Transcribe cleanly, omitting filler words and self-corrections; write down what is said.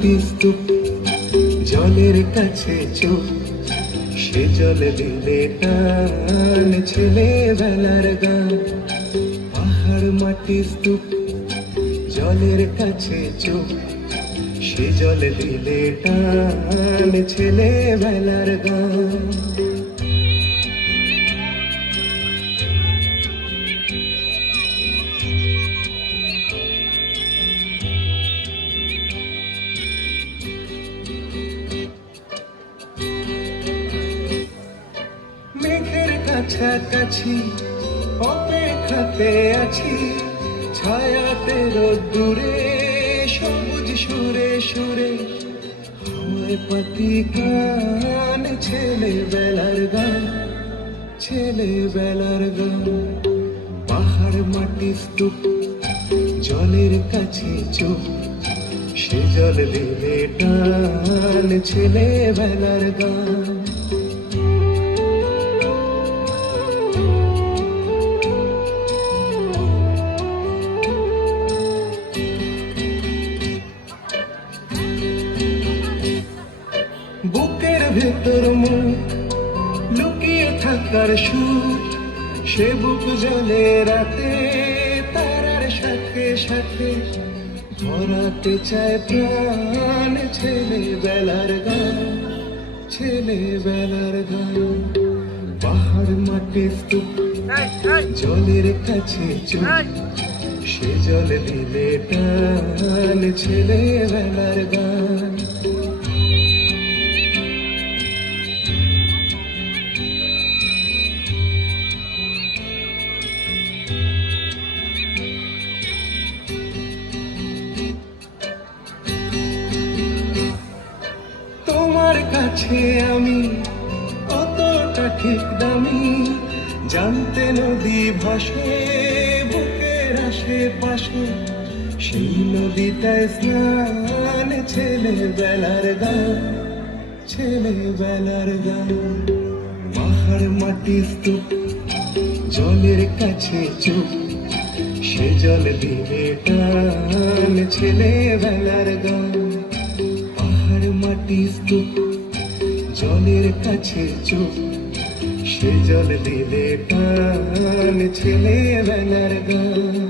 মাটি স্তূপ, জলের কাছে চুপ, সে জল দিলে টান, ছেলেবেলার গান। পাহাড় মাটি স্তূপ, জলের কাছে চুপ, সে জল দিলে টান, ছেলেবেলার গান। মেঘের কাছাকাছি অপেক্ষাতে আছি, ছায়াতে রোদ্দুরে সবুজ সুরে সুরে, হাওয়ায় পাতি গান, ছেলেবেলার গান, ছেলেবেলার গান। পাহাড় মাটি স্তূপ, জলের কাছে চুপ, সে জল দিলে টান, ছেলেবেলার গান। বুকের ভেতর মুখ লুকিয়ে থাকার সুর, সে বুক জলে রাতে তারার সাথে সাথে, ভরাতে চায় প্রাণ, ছেলেবেলার গান, ছেলেবেলার গান। পাহাড় মাটি স্তূপ, জলের কাছে চুপ, সে জল দিলে টান, ছেলেবেলার গান। তোমার কাছে আমি কতটা ঠিক দামি, জানতে নদী ভাসে বুকের আশেপাশে, সেই নদীটায় স্নান, ছেলেবেলার গান, ছেলেবেলার গান। পাহাড় মাটি স্তূপ, জলের কাছে চুপ, সে জল দিলে টান, ছেলেবেলার গান। পাহাড় মাটি স্তূপ, জলের কাছে চুপ, সে জল দিলে টান, ছেলেবেলার গান।